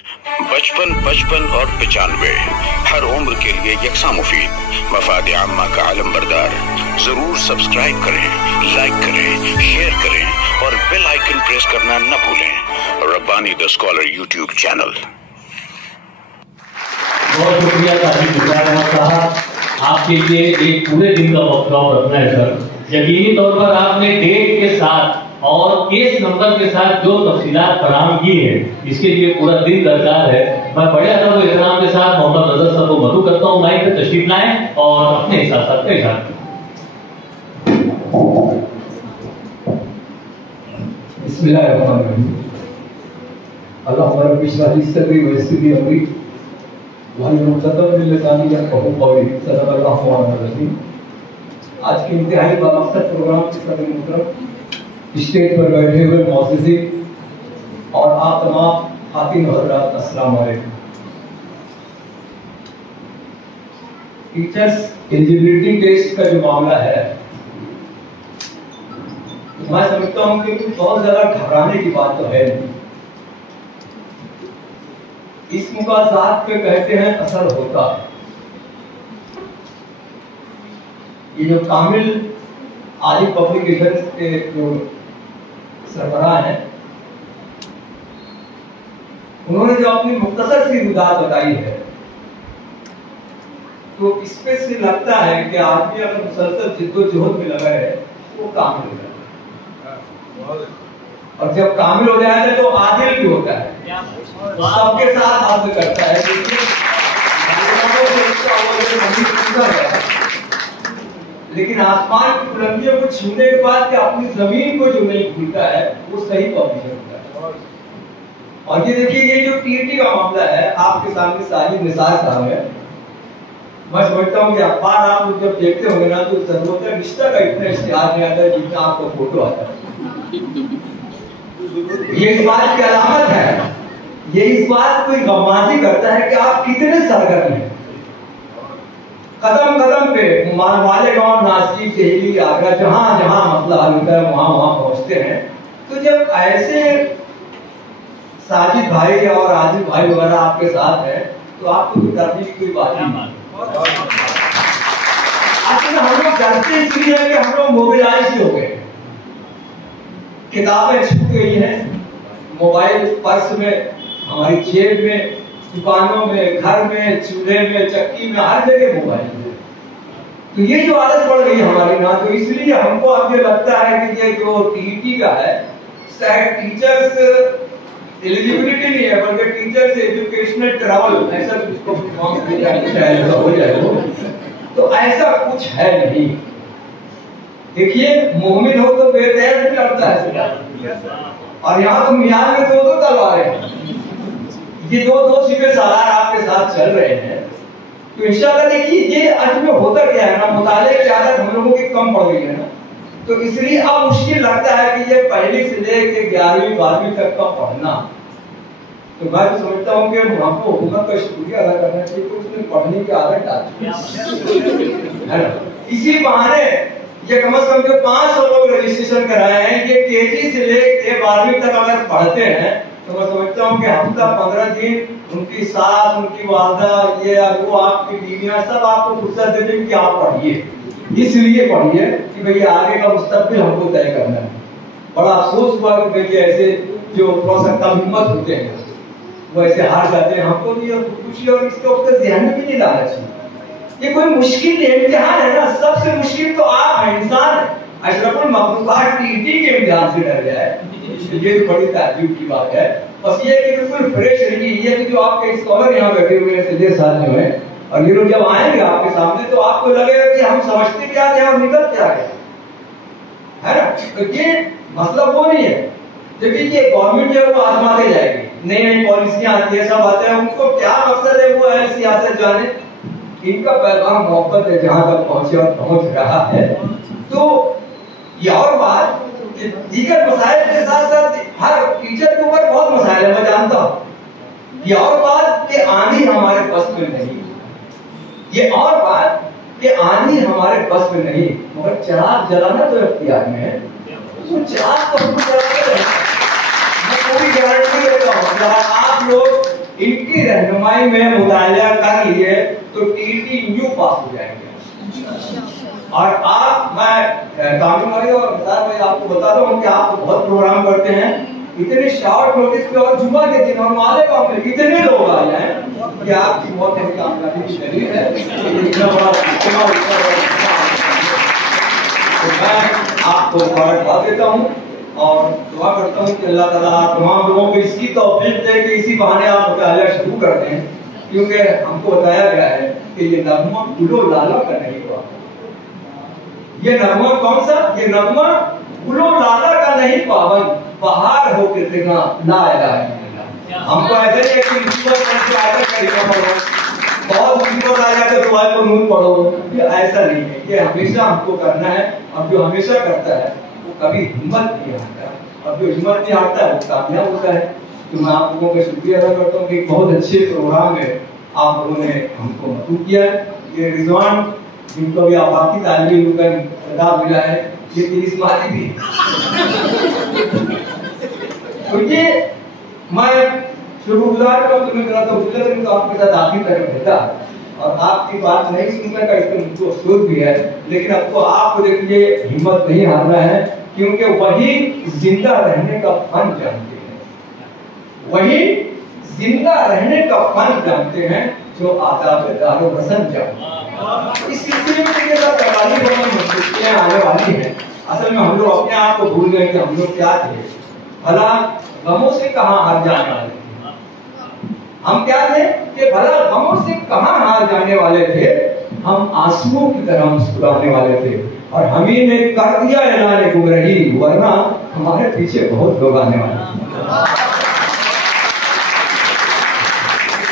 55, 55 और 95 हर उम्र के लिए यकसा मुफीद, मफाद आम्मा का आलम बरदार। जरूर सब्सक्राइब करें, लाइक करें, शेयर करें और बेल आइकन प्रेस करना न भूलें। Rabbani the scholar YouTube channel. बहुत शुक्रिया साहब, आपके लिए एक पूरे दिन का वर्कशॉप रखना है सर। यकीनी तौर पर आपने डेट के साथ और केस नंबर के साथ जो तफसीलात फराहम की है, इसके लिए पूरा दिन दरकार है। मैं बड़े अदब और एहतराम के साथ मोहम्मद रज़ा साहब को मदऊ करता हूँ, माइक पे तशरीफ लाएं और अपने हिसाब साथ का इशारा करें। बिस्मिल्लाहिर्रहमानिर्रहीम। अल्लाहुम्मा रब्बि इश्रह ली सदरी व यस्सिर ली अमरी वहलुल उक़दतम मिन लिसानी यफ़क़हू क़ौली। सल्लल्लाहु अलैहि वसल्लम। आज के इंतहाई बामकसद प्रोग्राम के सदर मुहतरम स्टेज पर बैठे हुए मौजूद और आप तमाम खातिन हज़रात, अस्सलाम वालेकुम। टीचर्स एलिजिबिलिटी टेस्ट का जो मामला है, मैं समझता हूँ कि बहुत ज्यादा घबराने की बात तो है नहीं। इस मुकाजात पे कहते हैं असर होता है। ये जो कामिल आलिम पब्लिकेशन के जो सरबराह हैं, उन्होंने जो अपनी मुख्तसर सी वजह बताई है, तो इसमें से लगता है कि आदमी अगर मुसलसल जिद्दोजहद में लगा है वो कामिल हो जाता है, और जब कामिल हो जाएगा तो आदिल भी होता है, सबके साथ आदमी करता है। लेकिन आसमान की बुलंदियों को छूने के बाद अपनी जमीन को जो नहीं भूलता है वो सही पब्लिशर होता है। और ये देखिए, ये जो टीटी का मामला है, आपके सामने साजिद निसार साहब है। मैं समझता हूँ कि अखबार आप लोग जब देखते होंगे ना, तो जरूरत है रिश्ता का इतना इश्तिहार नहीं आता है जितना आपका फोटो आता है। ये इस बात की अलामत है, ये इस बात को गमाजी करता है कि आप कितने सरगर्म हैं। कदम कदम पे मालेगांव, नासिक, दिल्ली, आगरा, जहां जहां मसला हल होता है वहां वहां पहुंचते हैं। तो जब ऐसे साजिद भाई और आजिद भाई वगैरह आपके साथ है, तो आपको तो डरने की कोई बात नहीं। असल में हम लोग डरते इसलिए कि हम लोग मोबिलाइज हो गए, किताबें छूट गई हैं, मोबाइल पर्स में, हमारी जेब में, दुकानों में, घर में, चूल्हे में, चक्की में, हर जगह मोबाइल है। तो ये जो आदत पड़ गई हमारी ना, तो इसलिए हमको अब ये लगता है कि ये जो टीटी का है, शायद टीचर्स एलिजिबिलिटी नहीं है, बल्कि टीचर्स एजुकेशनल ट्रैवल ऐसा उसको शायद हो जाए। तो ऐसा कुछ है नहीं। देखिए, मोमिन हो तो बेतैब भी लगता है, और यहाँ तो मियाँ में दो तलवारें हैं। ये दो सिपे सालार आपके साथ चल रहे हैं, तो इंशाल्लाह देखिए, ये असल में होता क्या है ना, मुताले की आदत हम लोगों की कम पड़ गई है ना, तो इसलिए अब मुश्किल लगता है कि ये पहली से लेकर 11वीं 12वीं तक का पढ़ना। तो मैं तो समझता हूँ कि हमको हुकूमत का शुक्रिया अदा करना चाहिए कि उसने पढ़ने की आदत डाली है ना। इसी बहाने ये कम से कम जो 500 लोग रजिस्ट्रेशन कराए हैं, ये केजी से लेकर 12वीं तक अगर पढ़ते हैं, तो मैं समझता हूँ कि हफ्ता 15 दिन उनकी सास, उनकी वालदा, ये वो आपकी बीवियां सब आपको फुर्सत दे देंगे कि आप पढ़िए। इसलिए पढ़िए कि भाई आगे का मुस्तकबिल हमको तय करना है। बड़ा अफसोस हुआ कि भाई ऐसे जो थोड़ा सा कम हिम्मत होते हैं वो ऐसे हार जाते हैं। हमको भी खुशी और इसका उसका ध्यान में भी नहीं लाना चाहिए। ये कोई मुश्किल इम्तिहान है ना, सबसे मुश्किल तो आप हैं, इंसान है। अशरफुल मखलूकात टीटी के इम्तिहान से डर जाए, ये तो बड़ी ताज्जुब की बात है। बस ये कि बिल्कुल फ्रेश रहिए। ये भी जो आपके स्कॉलर यहाँ बैठे हुए हैं, सीधे साथ जो है, और ये लोग जब आएंगे आपके सामने तो आपको लगेगा कि हम समझते क्या थे और निकल क्या गए, है ना। तो ये मसला वो नहीं है। देखिए, ये गवर्नमेंट जो है वो आजमाते जाएगी, नई नई पॉलिसियां आती है, सब आते हैं, उनको क्या मकसद है वो है सियासत जाने। इनका पैगाम मोहब्बत है, जहां तक पहुंचे और पहुंच रहा है। तो ये और बात, दीगर मसाइल के साथ साथ हर टीचर के ऊपर बहुत मसाइल है, मैं जानता हूँ। ये और बात कि आंधी हमारे बस में नहीं, ये और बात कि आंधी हमारे बस में नहीं, मगर चिराग जलाना तो इख्तियार में है। तो चिराग को हम जलाते हैं। मैं पूरी गारंटी देता हूँ, आप लोग इनकी रहनुमाई में मुताला कर लिए तो टीटी न्यू पास हो जाएंगे। और आप, मैं कानून वाले और भाई आपको बता दूं कि आप बहुत प्रोग्राम करते हैं, इतने शॉर्ट नोटिस पे और जुम्मा के दिन और मालेगांव में इतने लोग आ जाए कि आपकी बहुत बड़ी कामयाबी की दलील है। इतना बड़ा इज्तिमा तो मैं आपको मुबारकबाद देता हूँ और दुआ करता हूँ कि अल्लाह ताला तमाम लोगों को इसकी तौफीक दे कि इसी बहाने आप मुताला शुरू कर दें, क्योंकि हमको बताया गया है कि ये नगमा गुलो लाला का नहीं हुआ। ये नगमा कौन सा? ये नगमा गुलो लाला का नहीं पावन बहार होके देखना ला इलाहा। हमको ऐसे नहीं कि मुसीबत बहुत मुसीबत आ जाए तो को नून पढ़ो, ये ऐसा नहीं है। ये हमेशा हमको करना है और जो हमेशा करता है वो कभी हिम्मत नहीं हारता, और जो हिम्मत नहीं हारता है वो कामयाब होता है। तो मैं आप लोगों का शुक्रिया अदा करता हूँ कि बहुत अच्छे प्रोग्राम में आप लोगों ने हमको मदद किया। ये रिजवान जिनको भी आफाकी तालीम का खिताब मिला है, ये 30 माही भी तो ये मैं शुक्रगुजार का तुम्हें करा तो आपके साथ आखिर तक भेजा और आपकी बात नहीं सुनने का इसमें मुझको अफसोस भी है, लेकिन अब तो आपको देखिए हिम्मत नहीं हारना है, क्योंकि वही जिंदा रहने का फन जानते हैं, वही जिंदा रहने का फन जानते हैं जो आदाब दारो रसन जानते। इस सिलसिले में मुश्किलें आने वाली हैं। असल में हम लोग अपने आप को भूल गए कि हम लोग क्या थे, भला गमों से कहाँ हार जाने वाले थे। हम क्या थे कि भला गमों से कहाँ हार जाने वाले थे, हम आंसुओं की तरह मुस्कुराने वाले थे। और हम ही ने कर दिया ऐलान गुमराही, वरना हमारे पीछे बहुत लोग आने वाले हैं।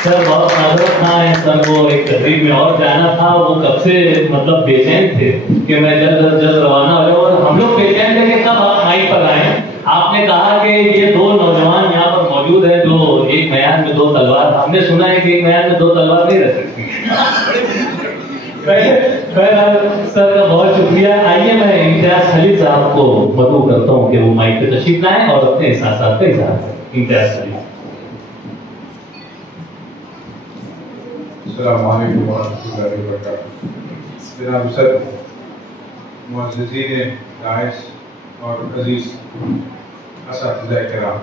सर बहुत माजरत था सर, वो एक तकरीब में और जाना था, वो कब से मतलब बेचैन थे कि मैं जल्द रवाना हो जाऊँ, और हम लोग बेचैन थे कि कब आप माइक पर आए। आपने कहा कि ये दो नौजवान यहाँ पर मौजूद हैं जो एक मैदान में दो तलवार, हमने सुना है कि एक मैदान में दो तलवार नहीं रह सकती। सर का बहुत शुक्रिया। आइए मैं इम्तियाज खलील साहब को मदऊ करता हूँ कि वो माइक पे तशरीफ लाएं और अपने एहसासात का इजहार करें। इम्तियाज खलील। अस्सलाम वालेकुम वरहमतुल्लाहि वबरकातुहू। जनाब सर, मुअज़्ज़िज़ीन दाइश और अजीज असातिज़ा किराम,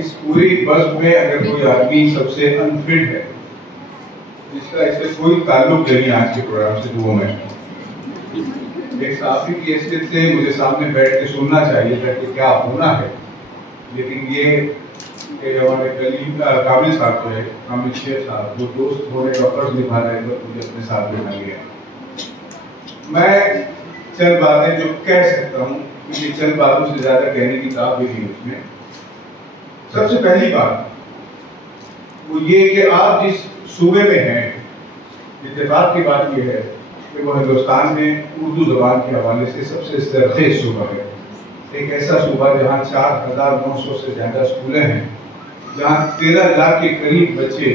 इस पूरी बस में अगर कोई आदमी सबसे अनफिट है, जिसका इससे कोई ताल्लुक नहीं आज के प्रोग्राम से, वो मैं एक साथी की हैसियत से मुझे सामने बैठ के सुनना चाहिए था कि क्या होना है, लेकिन ये जब हमारे काबिल साहब जो है, काबिल शेख साहब, वो दोस्त होने का फर्ज निभा रहे थे, मुझे अपने साथ बिठा लिया। मैं चंद बातें जो कह सकता हूँ, क्योंकि चंद बातों से ज्यादा कहने की ताकत भी नहीं उसमें। सबसे पहली बात वो ये कि आप जिस सूबे में हैं, इत्तेफाक की बात यह है कि वो हिंदुस्तान में उर्दू जबान के हवाले से सबसे सरखेज सूबा है। एक ऐसा सूबा जहाँ 4900 से ज्यादा स्कूलें हैं, जहाँ 13 लाख के करीब बच्चे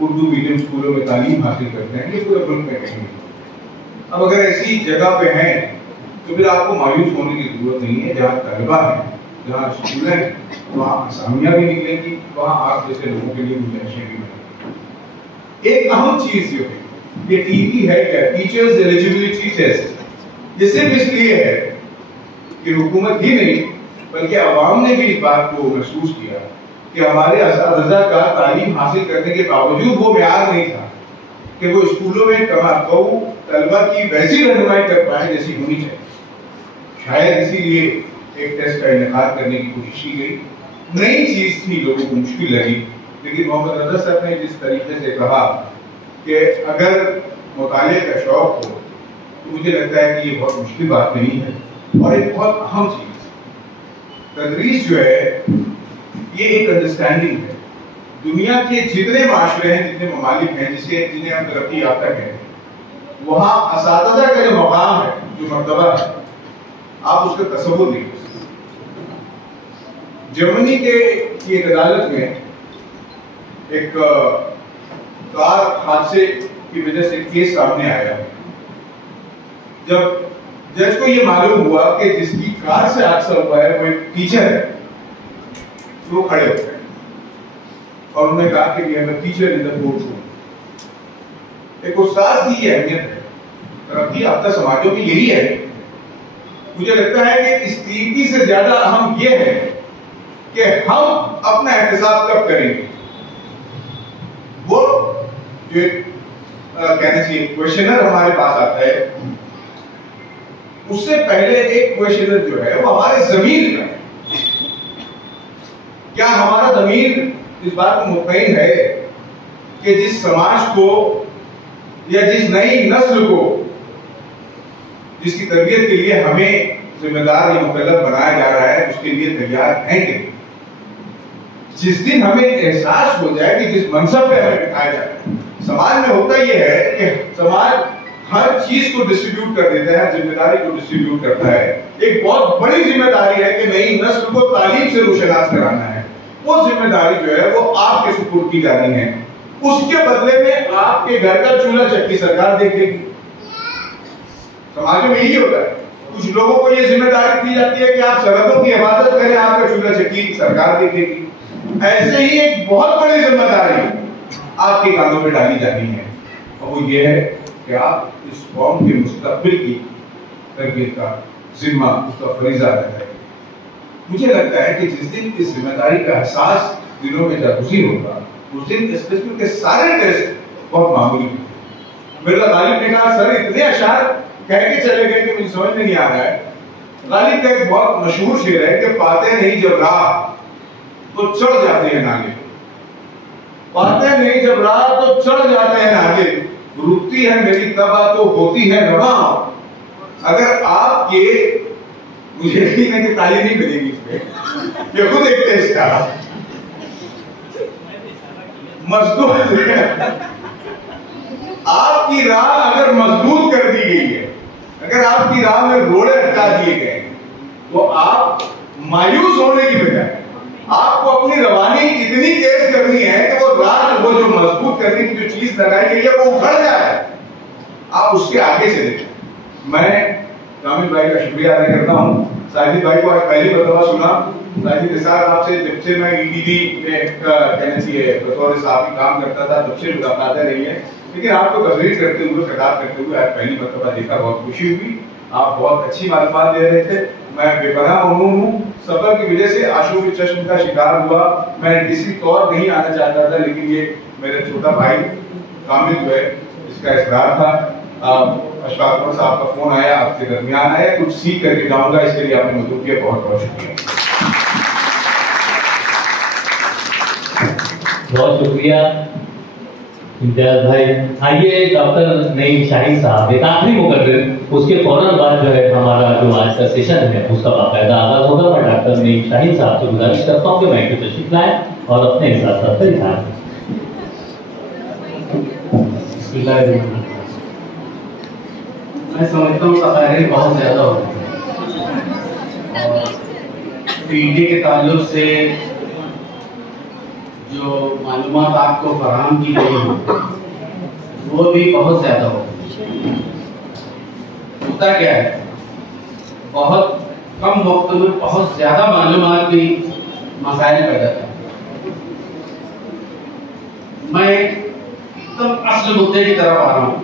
उर्दू मीडियम स्कूलों में तालीम हासिल करते हैं, ये पूरे मुल्क में कहीं नहीं। अब अगर ऐसी जगह पे हैं तो फिर आपको मायूस होने की जरूरत नहीं है। जहाँ तलबा है, जहाँ स्कूलें हैं, वहाँ आसामियाँ भी निकलेंगी, वहाँ आप जैसे लोगों के लिए गुंजाइशें भी बनेंगी। एक अहम चीज जो है, ये टीटी है क्या, टीचर्स एलिजिबिलिटी टेस्ट, ये सिर्फ इसलिए है कि हुकूमत ही नहीं बल्कि अवाम ने भी इस बात को महसूस किया कि हमारे असातिज़ा का तालीम हासिल करने के बावजूद वो म्यार नहीं था कि वो स्कूलों में कमाऊ तलबा की वैसी रहनुमाई कर पाए जैसी होनी चाहिए। शायद इसीलिए एक टेस्ट का इनेकाद करने की कोशिश की गई। नई चीज थी, लोगों को मुश्किल लगी, लेकिन मोहम्मद रजा साहब ने जिस तरीके से कहा कि अगर मुताले का शौक हो तो मुझे लगता है कि ये बहुत मुश्किल बात नहीं है। और एक बहुत अहम चीज, तदरीस जो है ये एक अंडरस्टैंडिंग है। दुनिया के जितने माशरे हैं, जितने ममालिक हैं जिन्हें हम तरक्की याफ्ता कहते हैं, वहाँ असातिज़ा का जो मकाम है, जो मर्तबा है, आप उसका तसव्वुर नहीं कर सकते। जर्मनी के की एक अदालत में एक कार हादसे की वजह से केस सामने आया। जब जज को ये मालूम हुआ कि जिसकी कार से हादसा हुआ है वो एक टीचर है, तो वो खड़े हो गए। और उन्होंने कहा कि we have a teacher in the court room. एक उस्ताद की ये अहमियत है, तरक्की याफ्ता समाजों की यही है। मुझे लगता है कि इस तीन से ज्यादा अहम ये है कि हम अपना एहतसाब कब करेंगे। वो जो कहना चाहिए क्वेश्चनर हमारे पास आता है, उससे पहले एक क्वेश्चनर जो है वो हमारे ज़मीर का है। क्या हमारा ज़मीर इस बात को मुतमईन है कि जिस समाज को या जिस नई नस्ल को जिसकी तरबियत के लिए हमें जिम्मेदार या मुकल्लफ बनाया जा रहा है उसके लिए तैयार हैं कि जिस दिन हमें एहसास हो जाए कि जिस मनसब पे हमें बिठाया जा रहा है। समाज में होता यह है कि समाज हर चीज को डिस्ट्रीब्यूट कर देता है, जिम्मेदारी को डिस्ट्रीब्यूट करता है। एक बहुत बड़ी जिम्मेदारी है कि नई नस्ल को तालीम से रोशनास कराना है। वो जिम्मेदारी जो है वो आपके सुपुर्द की जानी है। उसके बदले में आपके घर का चूल्हा चक्की सरकार देखेगी। समाज में यही होता है। कुछ लोगों को ये जिम्मेदारी दी जाती है कि आप सरहदों की हिफाजत करें, आपका चूल्हा चक्की सरकार देखेगी। ऐसे ही एक बहुत बड़ी जिम्मेदारी आपके कांधों पे डाली जानी है, और वो ये है कि आप इस कौम के मुस्तकबिल की तरबियत का जिम्मा, उसका फरीजा अदा करें। मुझे लगता है कि जिस दिन इस जिम्मेदारी का एहसास दिलों में जागृति होगा, उस दिन इस किस्म के सारे टेस्ट बहुत मामूली होंगे। मिर्जा गालिब ने कहा, सर इतने अशार कह के चले गए कि मुझे समझ में नहीं आ रहा है। गालिब का एक बहुत मशहूर शेर है कि पाते नहीं जब राह तो चढ़ जाते हैं नागे, पाते नहीं जब राह तो चढ़ जाते हैं नागे, रुकती है मेरी तबा तो होती है रवा। अगर आप ये, मुझे यकीन है कि ताली नहीं मिलेगी इसमें, ये खुद एक टेस्ट था। मजबूत आपकी राह अगर मजबूत कर दी गई है, अगर आपकी राह में रोड़े हटा दिए गए, तो आप मायूस होने की बजाय आपको अपनी रवानी इतनी तेज करनी है कि वो राह वो जो मजबूत करने की जो चीज लगाई गई है वो उखड़ जाए, आप उसके आगे चले जाए। मैं कामिल भाई का शुक्रिया अदा करता हूँ। साजिद भाई को आज पहली मरतबा सुना। साजिद निसार आपसे जब से मैं ईडीबी में कहना चाहिए बतौर साहब काम करता था, तब से मुलाकातें रही है, लेकिन आपको तकरीर करते हुए, खिताब करते हुए आज पहली मरतबा देखा, बहुत खुशी हुई। आप बहुत अच्छी मालूमात दे रहे थे। मैं बेपनाह ममनून हूँ। सफर की वजह से आशूब चश्म का शिकार हुआ। मैं किसी तौर नहीं आना चाहता था, लेकिन ये मेरा छोटा भाई कामिल जो है इसका इसरार था। अशफाक साहब का फोन आया, आपके दरमियान आया, कुछ सीख करके जाऊंगा, इसके लिए आपने मदद किया, बहुत बहुत शुक्रिया। बहुत शुक्रिया इम्तियाज भाई। आइए डॉक्टर नईम शाहीन साहब, एक आखिरी मुकर्रिर, उसके फौरन बाद जो है हमारा जो आज का सेशन है उसका बाकायदा आगाज होगा। मैं डॉक्टर नईम शाहीन साहब से गुजारिश करता हूँ कि मैं एक तशरीफ लाएं और अपने एहसास पर इजहार करें। मैं समझता हूँ तकारीर बहुत ज़्यादा हो रही है और पीटी के ताल्लुक से जो मालूमात आपको फराहम की गई है वो भी बहुत ज़्यादा हो रही है। होता क्या है, बहुत कम वक्त में बहुत ज़्यादा मालूमात भी मसाइल पैदा करते हैं। मैं एकदम असल मुद्दे की तरफ आ रहा हूँ।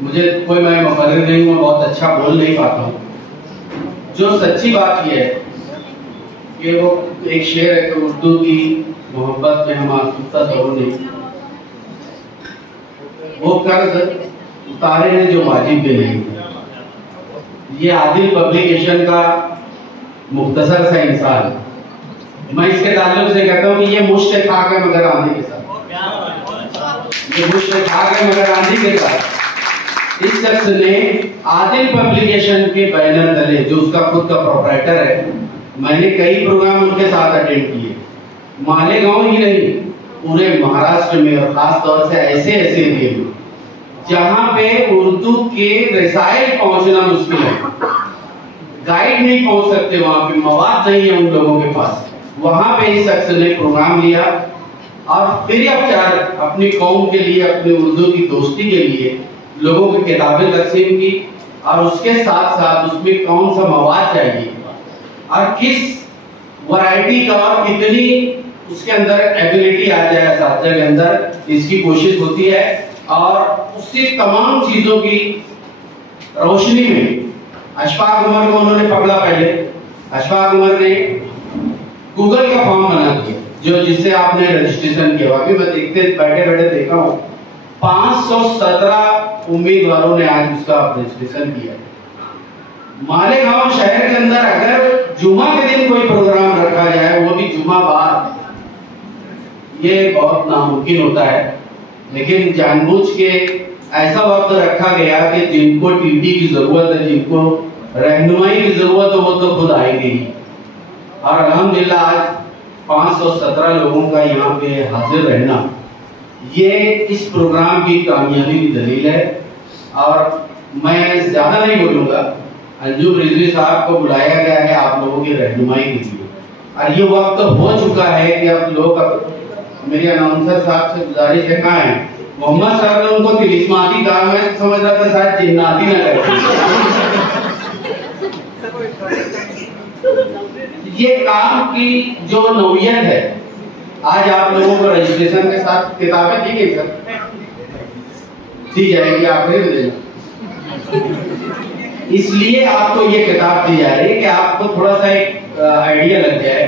मुझे कोई, मैं मुकर्रिर नहीं हूँ, बहुत अच्छा बोल नहीं पाता हूँ। जो सच्ची बात यह है कि वो एक शेर है कि उर्दू की मोहब्बत में हम आसूफ्ता जरूर नहीं, वो कर्ज उतारे हैं जो वाजिब भी नहीं। ये आदिल पब्लिकेशन का मुख्तसर सा इंसान है। मैं इसके ताल्लुक से कहता हूँ कि ये मुश्त खाक है मगर आंधी के साथ, ये मुश्त खाक है मगर आंधी के साथ। इस शख्स ने आदिल पब्लिकेशन के बैनर तले, जो उसका खुद का प्रोप्राइटर है, मैंने कई प्रोग्राम उनके साथ अटेंड किए। मालेगांव ही नहीं, पूरे महाराष्ट्र में और खास तौर से ऐसे ऐसे एरिया में जहां पे उर्दू के रसायल पहुंचना मुश्किल है, गाइड नहीं पहुंच सकते, वहां पे मवाद नहीं है उन लोगों के पास, वहां पे इस शख्स ने प्रोग्राम लिया और फ्री ऑफ चार्ज अपनी कौम के लिए, अपनी उर्दू की दोस्ती के लिए लोगों की किताबें तकसीम की और उसके साथ साथ उसमें कौन सा मवाद चाहिए और किस वैरायटी का और कितनी उसके अंदर एबिलिटी आ जाए राज्य के अंदर इसकी कोशिश होती है। और उसी तमाम चीजों की रोशनी में अशफाक उमर को उन्होंने पकड़ा। पहले अशफाक उमर ने गूगल का फॉर्म बना दिया, जो जिससे आपने रजिस्ट्रेशन किया। अभी मैं बैठे बैठे देखा हूँ 517 उम्मीदवारों ने आज उसका रजिस्ट्रेशन किया। मालेगांव शहर के अंदर अगर जुमा के दिन कोई प्रोग्राम रखा जाए, वो भी जुमा बाद, ये बहुत नामुमकिन होता है। लेकिन जानबूझ के ऐसा वक्त रखा गया कि जिनको टीटी की जरूरत है, जिनको रहनुमाई की जरूरत है, वो तो खुद आएंगे ही। और अल्हम्दुलिल्लाह आज 517 लोगों का यहाँ पे हाजिर रहना, ये इस प्रोग्राम की कामयाबी की दलील है। और मैं ज्यादा नहीं बोलूंगा, अंजुम रिजवी साहब को बुलाया गया है आप लोगों की रहनुमाई के लिए। और ये वक्त हो चुका है कि अब लोग, मेरे अनाउंसर साहब से गुजारिश है, कहाँ है मोहम्मद साहब ने उनको तिलिस्माती कहा, मैं समझ रहा था शायद जिन्नाती ना करते। ये काम की जो नौयत है, आज आप लोगों को रजिस्ट्रेशन के साथ किताबें दी गई सर, दी जाएगी, आप खरीद लेना। इसलिए आपको ये किताब दी जा रही है कि आपको थोड़ा सा एक आइडिया लग जाए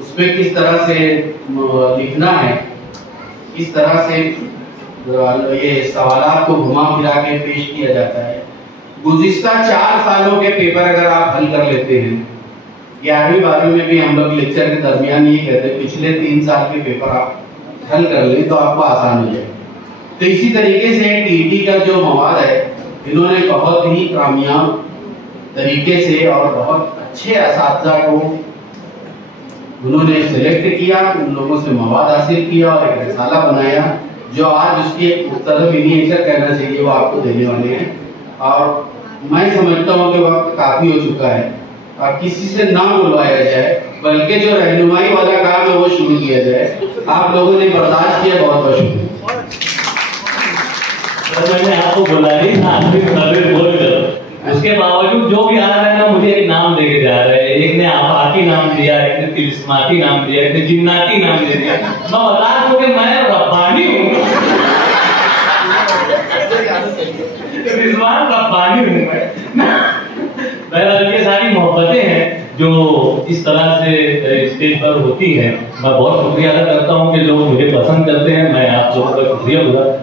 उसमें किस तरह से लिखना है, किस तरह से ये सवालात को घुमा फिरा के पेश किया जाता है। गुज़िश्ता 4 सालों के पेपर अगर आप हल कर लेते हैं, 11वीं 12वीं में भी हम लोग लेक्चर के दरमियान ये कहते हैं पिछले 3 साल के पेपर आप हल कर लें तो आपको आसान हो जाए। तो इसी तरीके से टीटी का जो मवाद है, इन्होंने बहुत ही कामयाब तरीके से और बहुत अच्छे असातिज़ा को उन्होंने सिलेक्ट किया, उन लोगों से मवाद हासिल किया और एक रिसाला बनाया, जो आज उसकी एक मुख्तलिफ मिनिएचर कहना चाहिए वो आपको देने वाले हैं। और मैं समझता हूँ कि वक्त काफी हो चुका है और किसी से ना बुलवाया जाए, बल्कि जो रहनुमाई वाला काम है वो शुरू किया जाए। आप लोगों ने बर्दाश्त किया, बहुत बहुत शुक्रिया। मैंने आपको बुला ही था, उसके बावजूद जो भी आ रहा है ना, मुझे एक नाम देके जा रहे हैं। एक ने आफाकी नाम दिया, एक ने तिलिस्माती नाम दिया, एक ने जिन्नाती नाम दे दिया। मैं बता दूं कि मैं रब्बानी हूँ, रिजवान रब्बानी हूँ मैं। बहरहाल ये सारी मोहब्बतें हैं जो इस तरह से स्टेज पर होती हैं। मैं बहुत शुक्रिया अदा करता हूँ कि लोग मुझे पसंद करते हैं, मैं आप लोगों का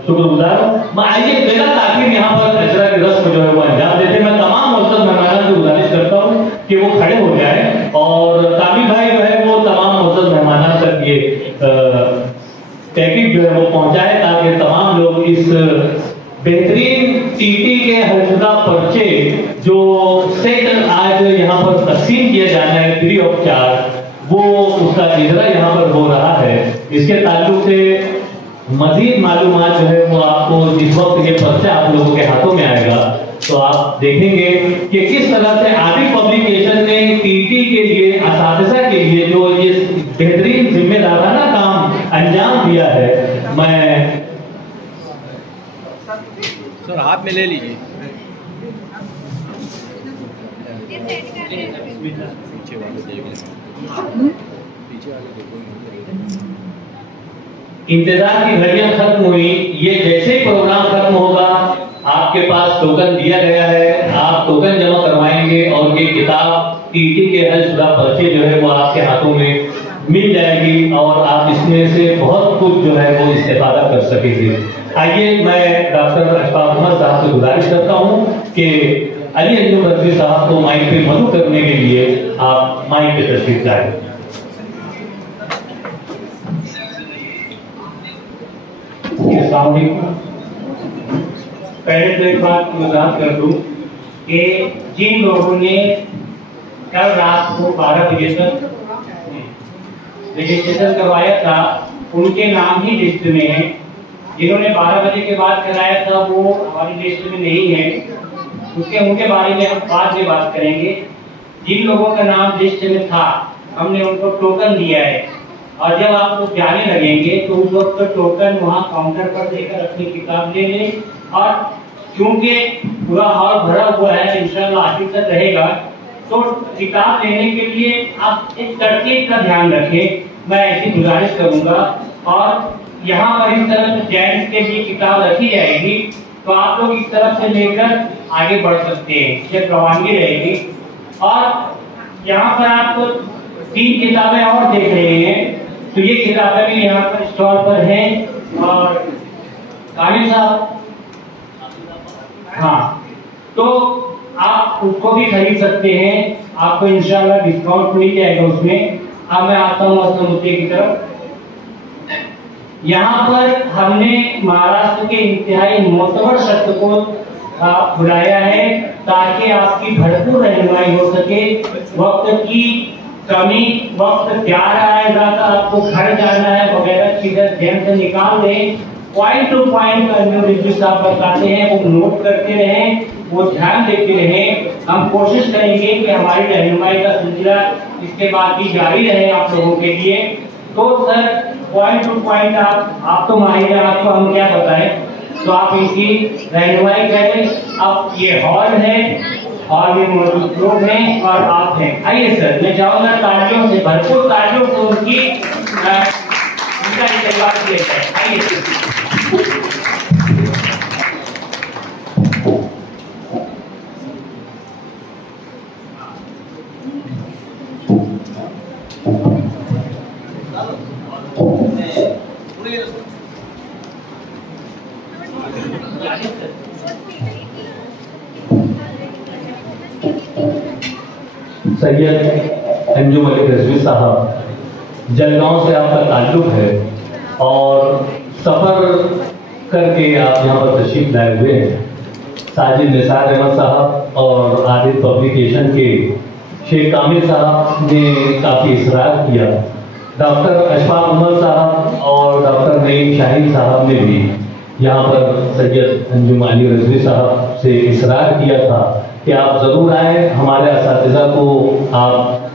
शुक्रगुजार हूँ। मैं आइए बिना ताकीद यहाँ पर अजरा की रस्म जो है वो अंजाम देते हैं। मैं तमाम मुअज़्ज़ज़ मेहमानों से गुजारिश करता हूँ कि वो खड़े हो जाए और ताबी भाई जो है वो तमाम मुअज़्ज़ज़ मेहमानों तक ये पैकेज जो है वो पहुँचाए, ताकि तमाम लोग इस बेहतरीन टीटी के हलशुदा पर्चे जो सेट आज यहाँ पर तकसीम किया जाना है फ्री ऑफ चार्ज, वो उसका इजरा यहाँ पर हो रहा है। इसके ताल्लुक से मजीद मालूमात जो है वो आपको जिस वक्त ये पर्चा आप लोगों के हाथों में आएगा तो आप देखेंगे कि किस तरह से आबिद पब्लिकेशन ने टीटी के लिए, असातिज़ा के लिए जो ये बेहतरीन जिम्मेदाराना काम अंजाम दिया है। मैं सर हाथ में ले लीजिए। पीछे वाले इंतजार की घड़ियां खत्म हुई। ये जैसे ही प्रोग्राम खत्म होगा आपके पास टोकन दिया गया है, आप टोकन जमा करवाएंगे और ये किताब टीटी के हलशुदा पर्चे जो है वो आपके हाथों में मिल जाएगी और आप इसमें से बहुत कुछ जो है वो इस्तेफादा कर सकेंगे। आइए मैं डॉक्टर अशफाक उमर साहब से गुजारिश करता हूँ कि अली अंजुम रिजवी साहब को माइक पे मदू करने के लिए आप माइक पे तशरीफ लाएं। पहले तो एक बात वजाहत कर दूं कि जिन लोगों ने कल रात को 12 बजे तक रजिस्ट्रेशन करवाया था उनके नाम ही लिस्ट में है। जिन्होंने 12 बजे के बाद कराया था वो हमारी लिस्ट में नहीं है, उनके बारे में हम बाद में बात करेंगे। जिन लोगों का नाम लिस्ट में था हमने उनको टोकन दिया है और जब आप लोग जाने लगेंगे तो उस वक्त टोकन वहाँ काउंटर पर देकर अपनी किताब ले लें। और क्योंकि पूरा हॉल भरा हुआ है, इंशाल्लाह आखिर तक रहेगा, तो किताब लेने के लिए आप एक तरतीब का ध्यान रखें, मैं ऐसी गुजारिश करूंगा। और यहाँ पर इस तरफ जेंट्स के लिए किताब रखी जाएगी, तो आप लोग इस तरफ से लेकर आगे बढ़ सकते हैं, ये रवानगी रहेगी। और यहाँ पर आप 3 किताबें और देख रहे हैं, तो ये किताबें भी यहाँ पर स्टॉल पर हैं। और कामिल साहब, हाँ, तो आप उसको भी खरीद सकते हैं, आपको इंशाल्लाह डिस्काउंट मिल जाएगा उसमें। अब मैं आता हूँ मसला मुद्दे की तरफ। यहाँ पर हमने महाराष्ट्र के इंतहाई मोतबर शख्स को बुलाया है ताकि आपकी भरपूर रहनुमाई हो सके। वक्त की कमी, वक्त जा रहा है ज़्यादा, आपको घर जाना है वगैरह चीजें ध्यान से निकाल दें। पॉइंट टू पॉइंट रिव्यू साहब बताते हैं, वो नोट करते रहें, वो ध्यान देते रहें। हम कोशिश करेंगे कि हमारी रहनुमाई का सिलसिला इसके बाद भी जारी रहे आप लोगों के लिए। तो सर पॉइंट टू पॉइंट आप तो माहिर हैं, आपको हम क्या बताएं, तो आप इनकी रहनुमाई करें। अब ये हॉल है, हॉल में मौजूद लोग हैं और आप हैं। आइए सर, मैं चाहूंगा तालियों से, भरपूर तालियों से उनका इस्तेमाल किया जाए। आइए सैयद अंजुम अली रिजवी साहब, जलगांव से आपका ताल्लुक है और सफ़र करके आप यहाँ पर तशरीफ लाए हुए हैं। साजिद निसार अहमद साहब और आदिल पब्लिकेशन के शेख कामिल साहब ने काफ़ी इसरार किया। डॉक्टर अशफाक उमर साहब और डॉक्टर नईम शाहीन साहब ने भी यहाँ पर सैयद अंजुम अली रिजवी साहब से इसरार किया था कि आप ज़रूर आए, हमारे असातिज़ा को आप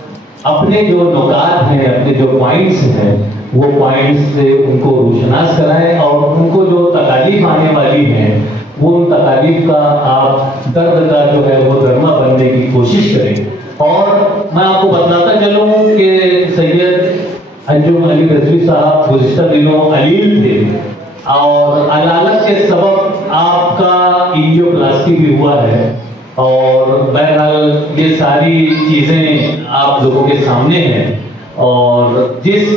अपने जो नुकात हैं, अपने जो पॉइंट्स हैं, वो पॉइंट्स से उनको रोशनास कराएं और उनको जो तकालीफ आने वाली हैं वो उन तकालीफ का आप दर्द का जो है वो दरमा बनने की कोशिश करें। और मैं आपको बताता चलूँ कि सैयद अंजुम अली रिजवी साहब गुज़िश्ता दिनों अलील थे और अलालत के सबब आपका एंजियोप्लास्टी भी हुआ है। और बहरहाल ये सारी चीज़ें आप लोगों के सामने हैं और जिस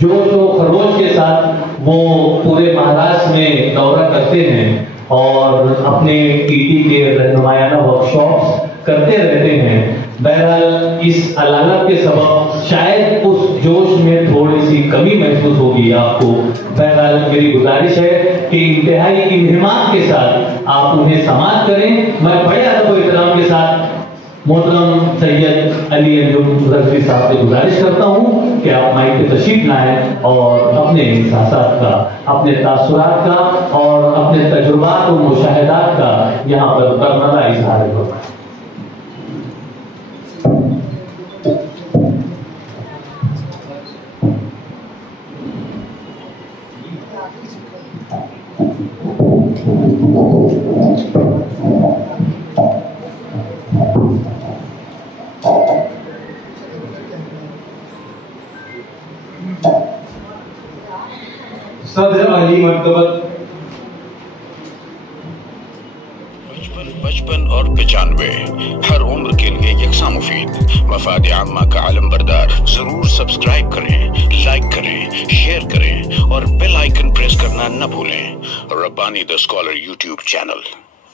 जोश व खरोश के साथ वो पूरे महाराष्ट्र में दौरा करते हैं और अपने टीटी के रहनुमायाना वर्कशॉप्स करते रहते हैं, बहरहाल इस अलालत के सबब शायद उस जोश में थोड़ी सी कमी महसूस होगी आपको। बहरहाल मेरी गुजारिश है कि इंतहाई इंहिमाक के साथ आप उन्हें समाअत करें। मैं बड़े अदब व एहतराम के साथ मोहतरम सैयद अली अंजुम रिजवी साहब से गुजारिश करता हूँ कि आप माइक पे तशरीफ लाएं और अपने एहसासात का, अपने तासुरात का और अपने तजुर्बात और मुशाहिदात का यहाँ पर बरमला इजहार करवाएं। सदर अली मर्तबत 55 और 95 हर उम्र के लिए यकसा मुफीद। मफाद आम्मा का आलम बरदार। जरूर सब्सक्राइब करें, लाइक करें, शेयर करें और बेल आइकन प्रेस करना न भूलें। Rabbani the scholar YouTube channel.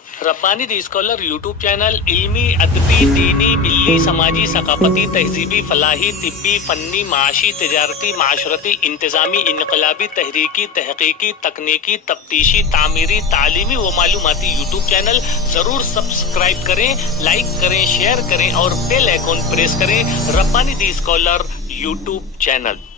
Rabbani the scholar YouTube channel इल्मी, अदबी, दीनी, मिल्ली, समाजी, सकाफती, तहजीबी, फलाही, तिब्बी, फन्नी, माशी, तिजारती, माशरती, इंतजामी, इनकलाबी, तहरीकी, तहकीकी, तकनीकी, तफ्तीशी, तामीरी, तालीमी व मालूमाती यूट्यूब चैनल जरूर सब्सक्राइब करें, लाइक करें, शेयर करें और बेल आइकन प्रेस करें। Rabbani the scholar YouTube channel.